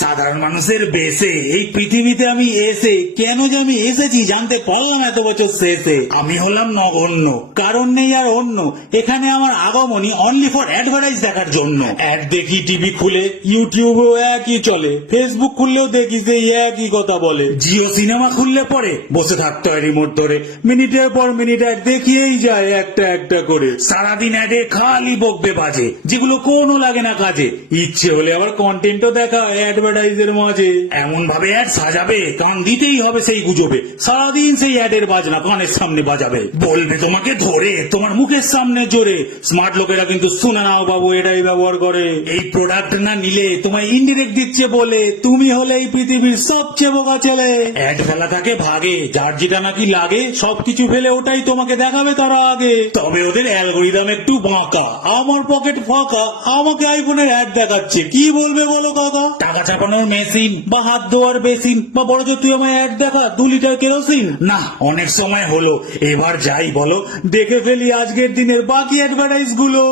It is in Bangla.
সাধারণ মানুষের বেশে এই পৃথিবীতে আমি এসে কেন যে আমি এসেছি জানতে পারলাম এত বছর শেষে। আমি হলাম নগণ্য, কারণ নেই আর অন্য। এখানে আমার আগমনী অনলি ফর অ্যাডভার্টাইজ দেখার জন্য। অ্যাড দেখি টিভি খুলে, ইউটিউবেও একই চলে, ফেসবুক খুললেও দেখি সেই একই কথা বলে। জিও সিনেমা খুললে পরে বসে থাকতে হয় রিমোট ধরে, মিনিটের পর মিনিট অ্যাড দেখিয়েই যায় একটা একটা করে। সারাদিন অ্যাডে খালি বকবে বাজে, যেগুলো কোনো লাগে না কাজে। ইচ্ছে হলে আবার কন্টেন্টও দেখা হয় অ্যাডভার্টাইজের মাঝে। এমন ভাবে অ্যাড সাজাবে কান দিতেই হবে সেই গুজবে, সারাদিন সেই অ্যাডের বাজনা কানের সামনে বাজাবে, বলবে তোমাকে ধরে তোমার মুখের সামনে জোরে। স্মার্ট লোকেরা কিন্তু শুনে নাও বাবু, এটাই ব্যবহার করে। এই প্রোডাক্ট না নিলে তোমায় ইনডিরেক্ট দিচ্ছে বলে তুমি হলে এই পৃথিবীর সবচেয়ে বোকা ছেলে। অ্যাড ফেলা থাকে ভাগে, যার যেটা নাকি লাগে সবকিছু ফেলে ওটাই তোমাকে দেখাবে তারা আগে। তবে ওদের অ্যালগোরিদম একটু বাঁকা। আমার পকেট ফাঁকা, আমাকে আইফোনের অ্যাড দেখাচ্ছে, কি বলবে বলো কাকা? টাকা চাপানোর মেশিন বা হাত ধোয়ার বেসিন বা বড় যে তুই আমায় অ্যাড দেখা 2 লিটার কেরোসিন। না, অনেক সময় হলো, এবার যাই বলো দেখে ফেলি আজকের দিনের বাকি অ্যাডভার্টাইজ গুলো।